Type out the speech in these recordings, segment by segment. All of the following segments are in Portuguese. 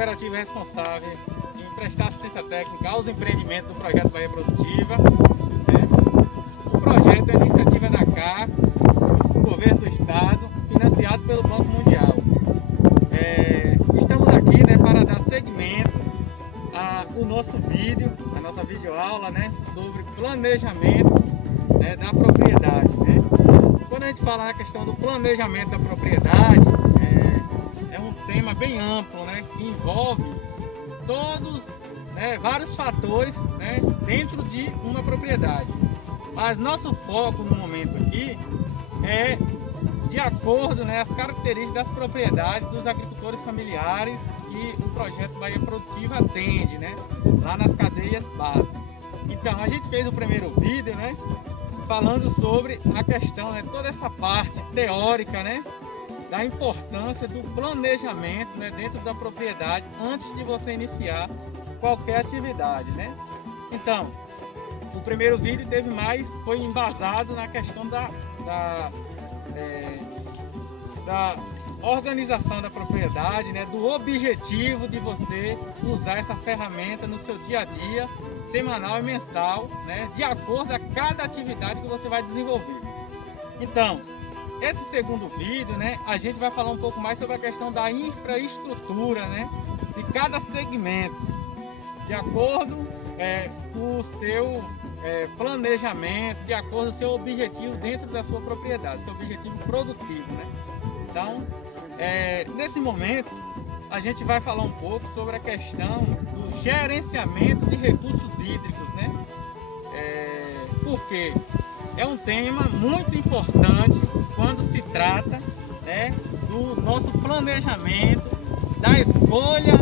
cooperativa responsável em prestar assistência técnica aos empreendimentos do projeto Bahia Produtiva. O projeto é iniciativa da CAR, do Governo do Estado, financiado pelo Banco Mundial. Estamos aqui, né, para dar seguimento ao nosso vídeo, a nossa videoaula, né, sobre planejamento, né, da propriedade. Né? Quando a gente fala na questão do planejamento da propriedade, é um tema bem amplo, né, que envolve todos, né, vários fatores, né, dentro de uma propriedade. Mas nosso foco no momento aqui é de acordo, né, as características das propriedades dos agricultores familiares que o projeto Bahia Produtiva atende, né, lá nas cadeias básicas. Então a gente fez o primeiro vídeo, né, falando sobre a questão, né, toda essa parte teórica, né, da importância do planejamento, né, dentro da propriedade antes de você iniciar qualquer atividade, né. Então o primeiro vídeo foi embasado na questão da organização da propriedade, né, do objetivo de você usar essa ferramenta no seu dia a dia, semanal e mensal, né, de acordo a cada atividade que você vai desenvolver. Então, esse segundo vídeo, né, a gente vai falar um pouco mais sobre a questão da infraestrutura, né, de cada segmento, de acordo com o seu planejamento, de acordo com o seu objetivo dentro da sua propriedade, seu objetivo produtivo, né? Então, nesse momento, a gente vai falar um pouco sobre a questão do gerenciamento de recursos hídricos, né? Porque é um tema muito importante quando se trata, né, do nosso planejamento, da escolha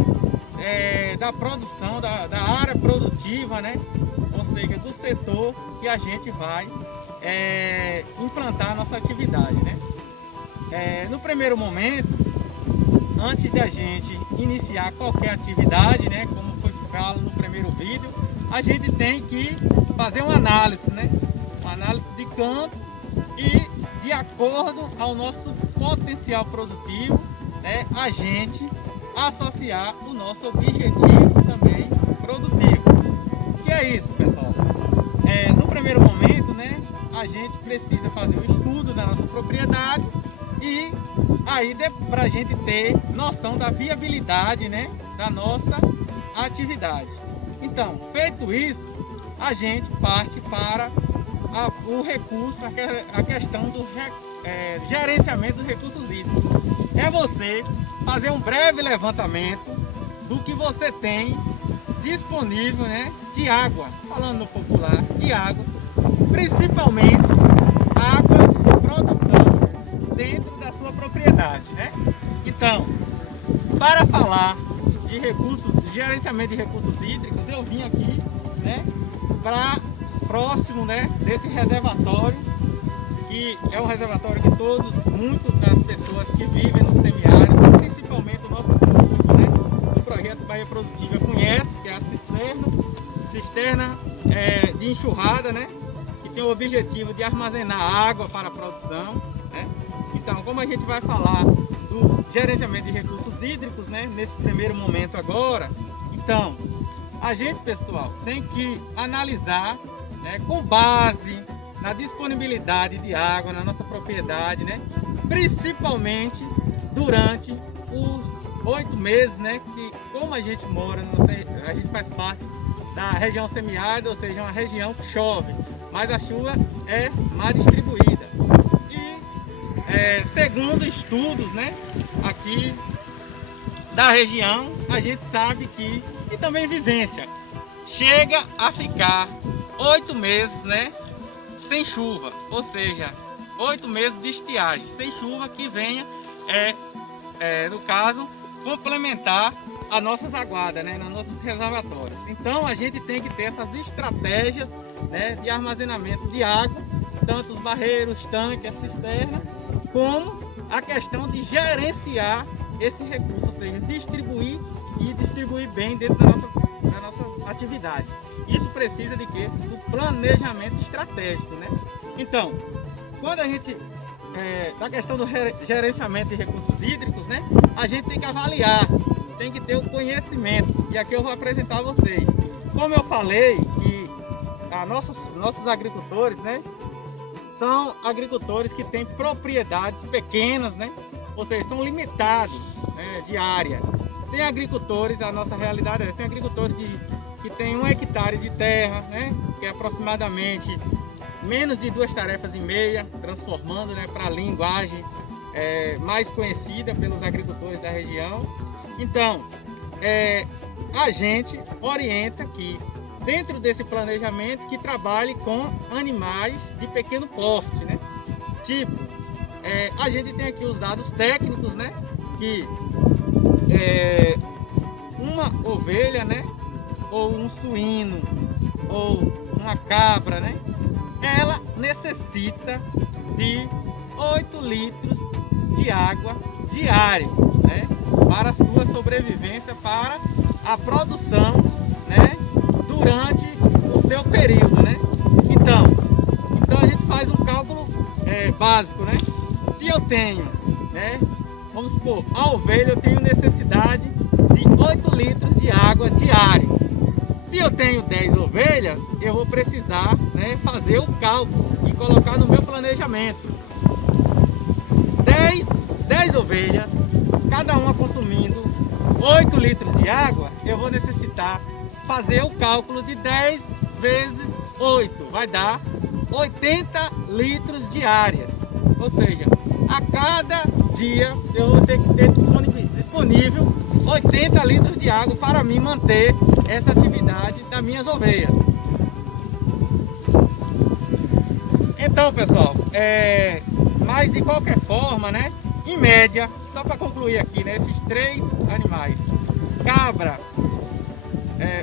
da produção, da área produtiva, né? Ou seja, do setor que a gente vai implantar a nossa atividade, né? No primeiro momento, antes de a gente iniciar qualquer atividade, né, como foi falado no primeiro vídeo, a gente tem que fazer uma análise, né? Uma análise de campo e, de acordo ao nosso potencial produtivo, né, a gente associar o nosso objetivo também produtivo. Que é isso, pessoal? No primeiro momento, né, a gente precisa fazer um estudo da nossa propriedade e aí para a gente ter noção da viabilidade, né, da nossa atividade. Então, feito isso, a gente parte para o recurso, a questão do gerenciamento dos recursos hídricos. É você fazer um breve levantamento do que você tem disponível, né, de água, falando no popular, de água, principalmente água de produção dentro da sua propriedade, né? Então, para falar de gerenciamento de recursos hídricos, eu vim aqui, né, para próximo, né, desse reservatório, que é um reservatório que muitas das pessoas que vivem no semiárido, principalmente o nosso público, né, do projeto Bahia Produtiva conhece, que é a cisterna de enxurrada, né, que tem o objetivo de armazenar água para a produção, né. Então, como a gente vai falar do gerenciamento de recursos hídricos, né, nesse primeiro momento agora, então a gente, pessoal, tem que analisar, né, com base na disponibilidade de água na nossa propriedade, né, principalmente durante os 8 meses, né, que como a gente mora, a gente faz parte da região semiárida, ou seja, uma região que chove, mas a chuva é mais distribuída. E segundo estudos, né, aqui da região, a gente sabe que, e também vivência, chega a ficar 8 meses, né, sem chuva, ou seja, 8 meses de estiagem, sem chuva, que venha, no caso, complementar as nossas aguadas, né, nos nossos reservatórios. Então a gente tem que ter essas estratégias, né, de armazenamento de água, tanto os barreiros, tanques, a cisterna, como a questão de gerenciar esse recurso, ou seja, distribuir bem dentro da nossa atividade. Isso precisa de quê? Do planejamento estratégico, né? Então, quando a gente da questão do gerenciamento de recursos hídricos, né, a gente tem que avaliar tem que ter o conhecimento. E aqui eu vou apresentar a vocês. Como eu falei, que nossos agricultores, né, são agricultores que têm propriedades pequenas, né, ou seja, são limitados, né, de área. Tem agricultores, a nossa realidade é essa, tem agricultores que têm 1 hectare de terra, né, que é aproximadamente menos de 2 tarefas e meia, transformando, né, para a linguagem mais conhecida pelos agricultores da região. Então, a gente orienta que dentro desse planejamento que trabalhe com animais de pequeno porte, né? Tipo, a gente tem aqui os dados técnicos, né? Que uma ovelha, né? Ou um suíno, ou uma cabra, né? Ela necessita de 8 litros de água diário, né? Para a sua sobrevivência, para a produção, né? Durante o seu período, né? Então a gente faz um cálculo básico, né? Se eu tenho, né? Vamos supor, a ovelha eu tenho necessidade de 8 litros de água diário. Se eu tenho 10 ovelhas, eu vou precisar, né, fazer o cálculo e colocar no meu planejamento. 10 ovelhas, cada uma consumindo 8 litros de água, eu vou necessitar fazer o cálculo de 10 vezes 8, vai dar 80 litros diárias. Ou seja, a cada dia eu vou ter que ter disponível 80 litros de água para mim manter essa atividade das minhas ovelhas. Então, pessoal, mas de qualquer forma, né, em média, só para concluir aqui, né, esses 3 animais, cabra,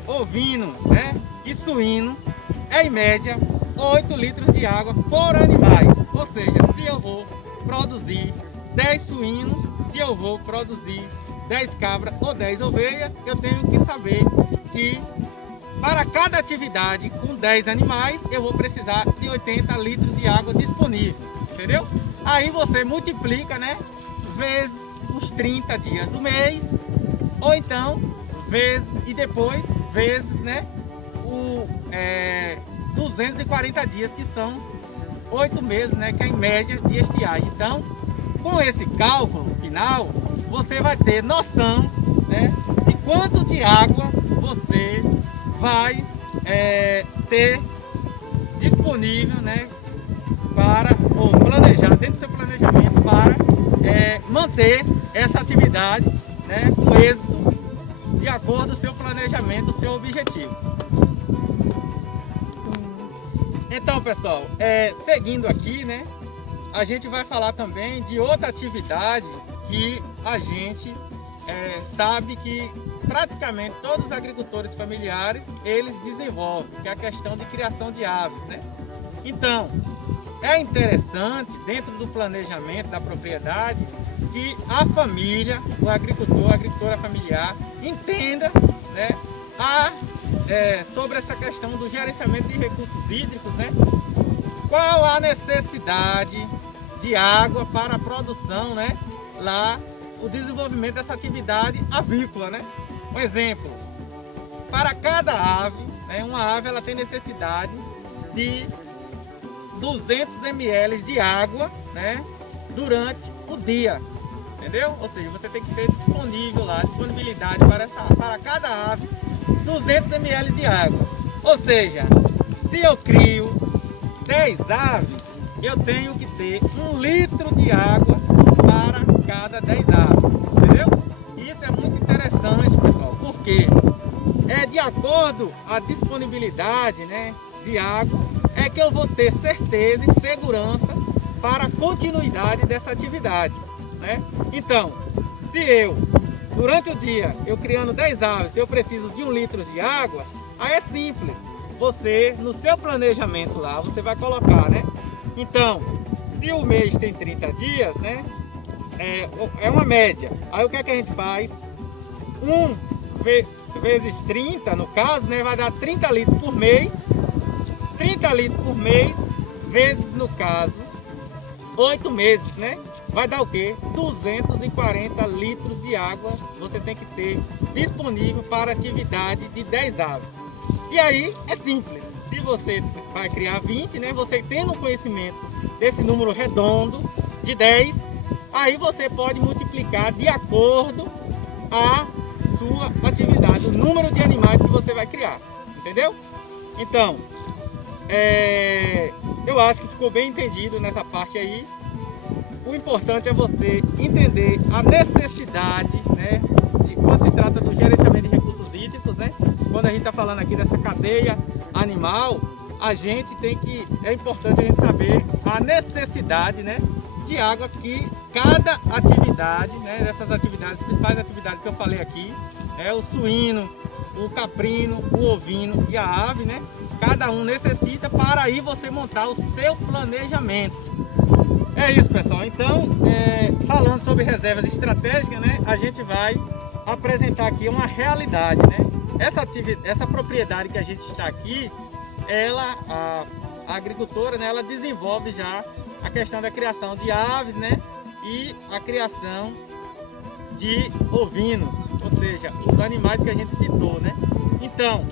ovino, né, e suíno, em média 8 litros de água por animais. Ou seja, se eu vou produzir 10 suínos, se eu vou produzir 10 cabras ou 10 ovelhas, eu tenho que saber que para cada atividade com 10 animais, eu vou precisar de 80 litros de água disponível, entendeu? Aí você multiplica, né, vezes os 30 dias do mês, ou então vezes, e depois vezes, né, 240 dias, que são 8 meses, né, que é em média de estiagem. Então, com esse cálculo final, você vai ter noção, né, de quanto de água você vai ter disponível, né, para, ou planejar dentro do seu planejamento para manter essa atividade, né, com êxito, de acordo com o seu planejamento, o seu objetivo. Então, pessoal, seguindo aqui, né, a gente vai falar também de outra atividade que a gente sabe que praticamente todos os agricultores familiares eles desenvolvem, que é a questão de criação de aves, né? Então, é interessante dentro do planejamento da propriedade que a família, o agricultor, a agricultora familiar entenda, né, sobre essa questão do gerenciamento de recursos hídricos, né? Qual a necessidade de água para a produção, né? Lá, o desenvolvimento dessa atividade avícola, né? Um exemplo, para cada ave, né, uma ave ela tem necessidade de 200 ml de água, né, durante o dia, entendeu? Ou seja, você tem que ter disponível lá, disponibilidade para cada ave 200 ml de água. Ou seja, se eu crio 10 aves, eu tenho que ter 1 litro de água para cada 10 aves, entendeu? Isso é muito interessante, pessoal, porque de acordo a disponibilidade, né, de água, é que eu vou ter certeza e segurança para a continuidade dessa atividade, né? Então, se eu, durante o dia, eu criando 10 aves, eu preciso de 1 litro de água, aí é simples. Você, no seu planejamento lá, você vai colocar, né? Então, se o mês tem 30 dias, né? É uma média. Aí o que é que a gente faz? 1 vezes 30, no caso, né? Vai dar 30 litros por mês. 30 litros por mês, vezes, no caso, 8 meses, né? vai dar o quê? 240 litros de água você tem que ter disponível para atividade de 10 aves. E aí é simples, se você vai criar 20, né, você tendo conhecimento desse número redondo de 10, aí você pode multiplicar de acordo a sua atividade, o número de animais que você vai criar, entendeu? Então, eu acho que ficou bem entendido nessa parte aí. O importante é você entender a necessidade, né, quando se trata do gerenciamento de recursos hídricos, né? Quando a gente está falando aqui dessa cadeia animal, é importante a gente saber a necessidade, né, de água que cada atividade, né, dessas atividades, principais atividades que eu falei aqui, o suíno, o caprino, o ovino e a ave, né, cada um necessita para aí você montar o seu planejamento. É isso, pessoal. Então, falando sobre reservas estratégicas, né, a gente vai apresentar aqui uma realidade, né? Essa propriedade que a gente está aqui, a agricultora, né, ela desenvolve já a questão da criação de aves, né, e a criação de ovinos, ou seja, os animais que a gente citou, né? Então,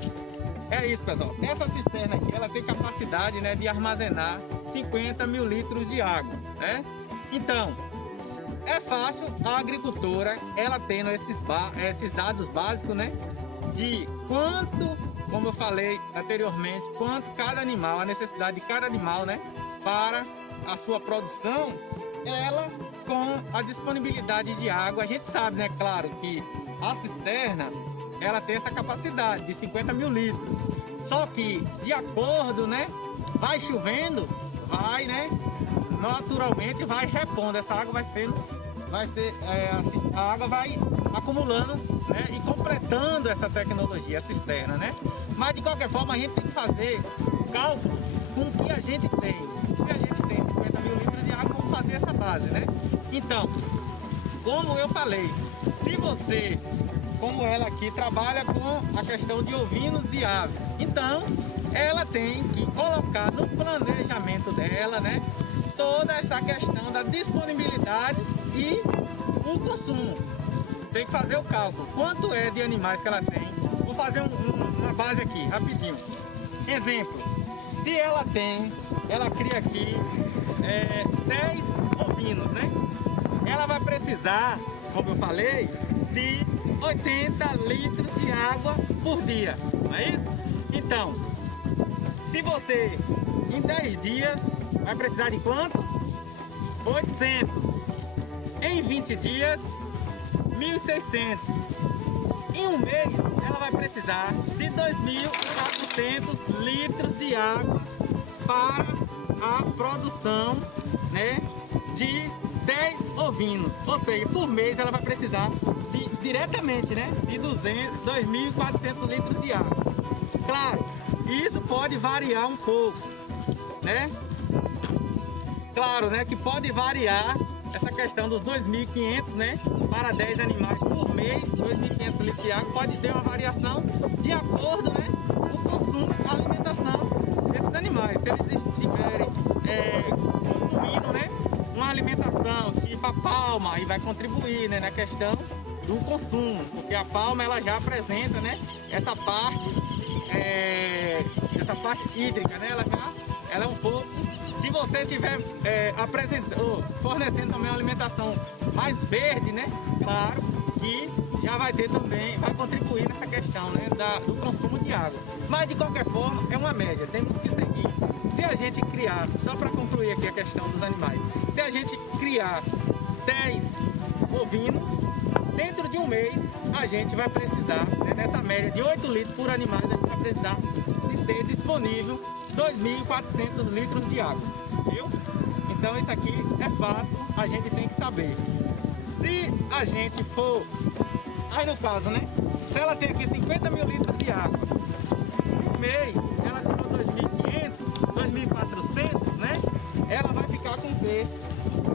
é isso, pessoal. Essa cisterna aqui, ela tem capacidade, né, de armazenar 50 mil litros de água, né? Então, é fácil a agricultora, ela tendo esses dados básicos, né, de quanto, como eu falei anteriormente, quanto cada animal, a necessidade de cada animal, né, para a sua produção, ela com a disponibilidade de água, a gente sabe, né, claro, que a cisterna, ela tem essa capacidade de 50 mil litros. Só que, de acordo, né, vai chovendo, naturalmente vai repondo. Essa água a água vai acumulando, né, e completando essa tecnologia, a cisterna, né. Mas de qualquer forma a gente tem que fazer o cálculo com o que a gente tem. Se a gente tem 50 mil litros de água, vamos fazer essa base, né. Então, como eu falei, se você, como ela aqui, trabalha com a questão de ovinos e aves, então ela tem que colocar no planejamento dela, né, toda essa questão da disponibilidade e o consumo. Tem que fazer o cálculo, quanto é de animais que ela tem. Vou fazer uma base aqui, rapidinho. Exemplo, se ela cria aqui 10 ovinos, né, ela vai precisar, como eu falei, de 80 litros de água por dia, não é isso? Então, se você em 10 dias vai precisar de quanto? 800. Em 20 dias, 1.600. Em um mês, ela vai precisar de 2.400 litros de água para a produção, né, de 10 ovinos. Ou seja, por mês ela vai precisar diretamente, né, de 2.400 litros de água. Claro, isso pode variar um pouco, né? Claro, né, que pode variar essa questão dos 2.500, né, para 10 animais por mês, 2.500 litros de água, pode ter uma variação de acordo, né, com o consumo, a alimentação desses animais. Se eles estiverem consumindo, né, uma alimentação tipo a palma, aí vai contribuir, né, na questão do consumo, porque a palma ela já apresenta, né, essa parte hídrica, né, ela é um pouco. Se você estiver fornecendo também uma alimentação mais verde, né, claro que já vai ter também, vai contribuir nessa questão, né, do consumo de água. Mas de qualquer forma é uma média, temos que seguir. Se a gente criar, só para concluir aqui a questão dos animais, se a gente criar 10 ovinos, dentro de um mês a gente vai precisar, né, nessa média de 8 litros por animal, a gente vai precisar de ter disponível 2.400 litros de água, viu? Então isso aqui é fato, a gente tem que saber. Se a gente for, aí no caso, né, se ela tem aqui 50 mil litros de água, no mês ela tirou 2.500, 2.400, né, ela vai ficar com o quê?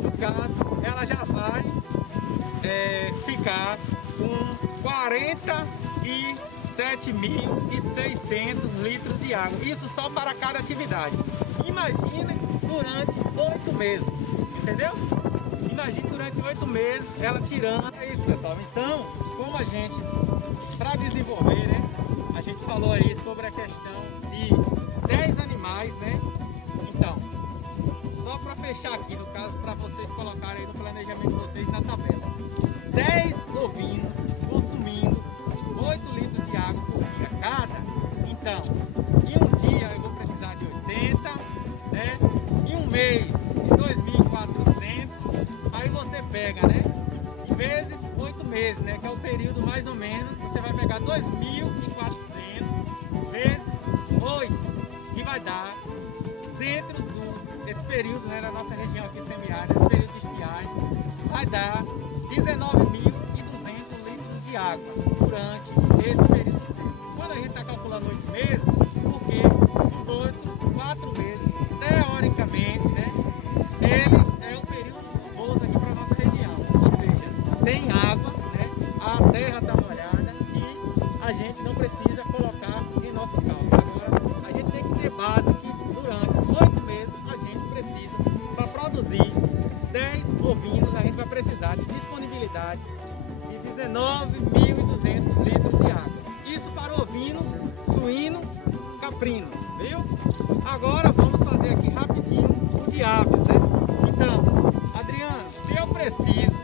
No caso, ela já vai ficar com 47.600 litros de água. Isso só para cada atividade. Imagine durante 8 meses, entendeu? Imagine durante 8 meses ela tirando. É isso, pessoal. Então, como a gente, para desenvolver, né? A gente falou aí sobre a questão de 10 animais, né? Então, só para fechar aqui, no caso, para vocês colocarem aí no planejamento de vocês na tabela. 10 ovinos consumindo 8 litros de água por dia cada. Então, em um dia eu vou precisar de 80, né? Em um mês de 2.400. Aí você pega, né? Vezes 8 meses, né? Que é o período mais ou menos. Você vai pegar 2.400 vezes 8, que vai dar dentro desse período, né, da nossa região aqui semiárida, esse período de estiagem, vai dar 19.200 litros de água durante esse período. Quando a gente está calculando 8 meses, porque os outros 4 meses, teoricamente, né, ele é o período do pouso aqui para a nossa região. Ou seja, tem água, né, a terra está molhada e a gente não precisa colocar em nosso cálculo. Agora, a gente tem que ter base que durante 8 meses a gente precisa, para produzir 10 ovinos, a gente vai precisar de disponibilidade de 19.200 litros de água. Isso para ovino, suíno, caprino, viu? Agora vamos fazer aqui rapidinho o de aves, né? Então, Adriano, se eu preciso,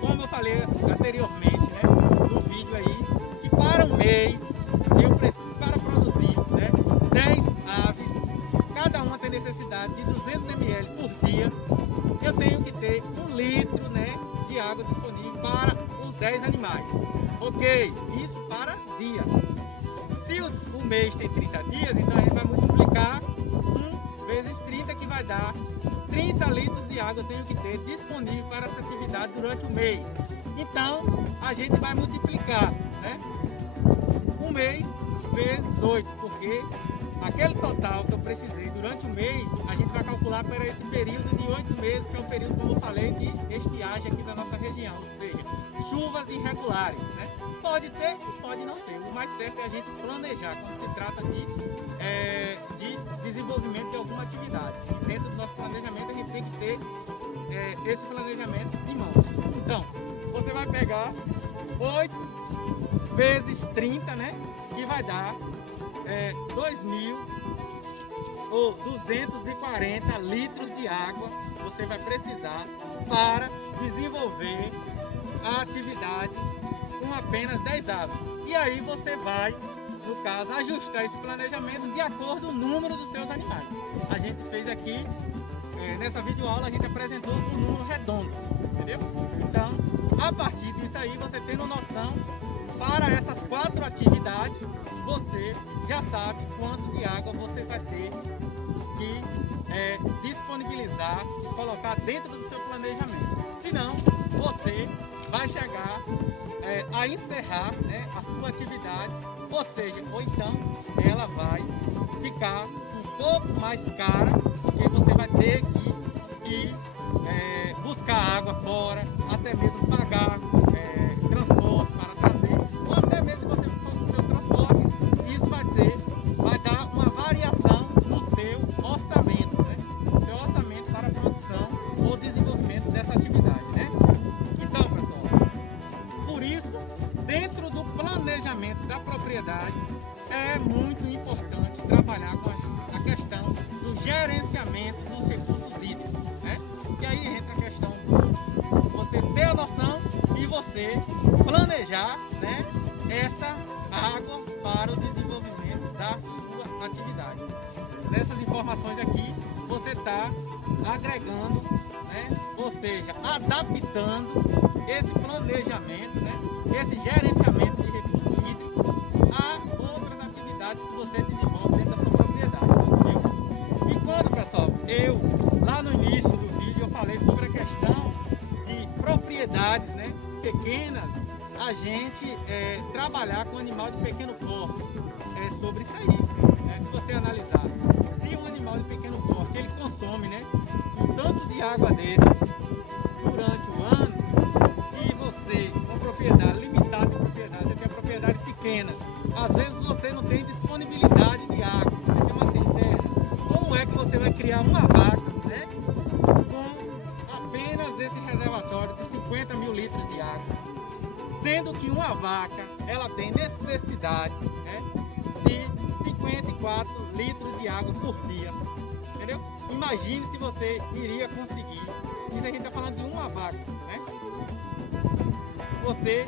como eu falei anteriormente, né, no vídeo aí, que para um mês eu preciso, para produzir, né, 10 aves, cada uma tem necessidade de 200 ml por dia, eu tenho que ter 1 litro, né, de água disponível para os 10 animais. Ok, isso para dia. Se o mês tem 30 dias, então a gente vai multiplicar 1 vezes 30, que vai dar 30 litros de água eu tenho que ter disponível para essa atividade durante o mês. Então, a gente vai multiplicar, né, 1 mês vezes 8, porque aquele total que eu precisei durante o mês, a gente vai calcular para esse período de 8 meses, que é o período, como eu falei, de estiagem aqui na nossa região, ou seja, chuvas irregulares, né? Pode ter e pode não ter. O mais certo é a gente planejar quando se trata de desenvolvimento de alguma atividade. E dentro do nosso planejamento, a gente tem que ter esse planejamento em mãos. Então, você vai pegar 8 vezes 30, né? Que vai dar 2.240 litros de água você vai precisar para desenvolver a atividade com apenas 10 aves. E aí você vai, no caso, ajustar esse planejamento de acordo com o número dos seus animais. A gente fez aqui, nessa videoaula, a gente apresentou o número redondo, entendeu? Então, a partir disso aí, você tendo noção, para essas 4 atividades, você já sabe quanto de água você vai ter que disponibilizar, colocar dentro do seu planejamento. Senão, você vai chegar a encerrar, né, a sua atividade, ou seja, ou então ela vai ficar um pouco mais cara, porque você vai ter que ir buscar água fora, até mesmo pagar transporte para trazer, ou até mesmo você for no seu transporte, isso vai dar uma variação no seu orçamento, né? Seu orçamento para a produção ou desenvolvimento dessa atividade, né? Então, pessoal, por isso, dentro do planejamento da propriedade, é muito importante trabalhar com a questão do gerenciamento dos recursos hídricos, né? E aí entra a questão de você ter a noção e você planejar, né, essa água para o desenvolvimento da sua atividade. Nessas informações aqui, você está agregando, né, ou seja, adaptando esse planejamento, né, esse gerenciamento de recursos hídricos a outras atividades que você desenvolve dentro da sua propriedade. Viu? E quando, pessoal, lá no início do vídeo, eu falei sobre a questão de propriedades, né, pequenas, a gente trabalhar com animal de pequeno porte. É sobre isso aí, né? Se você analisar, se um animal de pequeno porte ele consome, né, um tanto de água desse durante o ano, e você, com propriedade limitada de propriedade, você tem a propriedade pequena, às vezes você não tem disponibilidade de água, você tem uma cisterna, como é que você vai criar uma vaca, né, com apenas esse sendo que uma vaca ela tem necessidade, né, de 54 litros de água por dia, entendeu? Imagine se você iria conseguir, isso a gente está falando de uma vaca, né? Você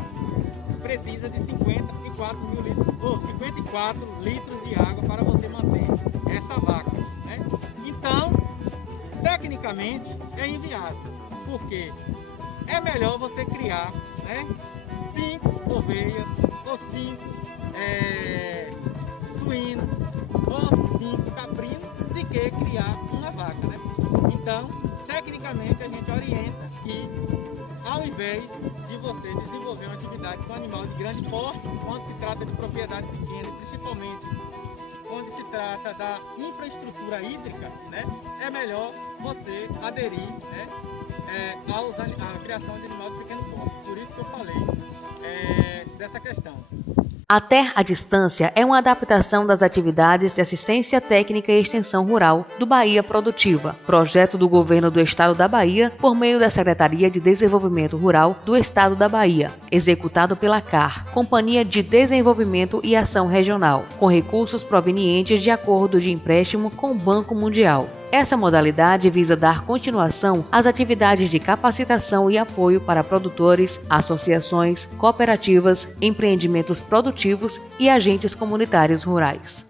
precisa de 54 mil litros, ou 54 litros de água para você manter essa vaca, né? Então, tecnicamente é inviável, porque é melhor você criar, né, 5 ovelhas ou 5 suínos ou 5 caprinos de que criar uma vaca, né? Então, tecnicamente a gente orienta que ao invés de você desenvolver uma atividade com animal de grande porte, quando se trata de propriedade pequena, principalmente quando se trata da infraestrutura hídrica, né, é melhor você aderir, né, à criação de animal de pequeno porte. Por isso que eu falei dessa questão. A Terra à Distância é uma adaptação das atividades de assistência técnica e extensão rural do Bahia Produtiva, projeto do Governo do Estado da Bahia por meio da Secretaria de Desenvolvimento Rural do Estado da Bahia, executado pela CAR, Companhia de Desenvolvimento e Ação Regional, com recursos provenientes de acordo de empréstimo com o Banco Mundial. Essa modalidade visa dar continuação às atividades de capacitação e apoio para produtores, associações, cooperativas, empreendimentos produtivos e agentes comunitários rurais.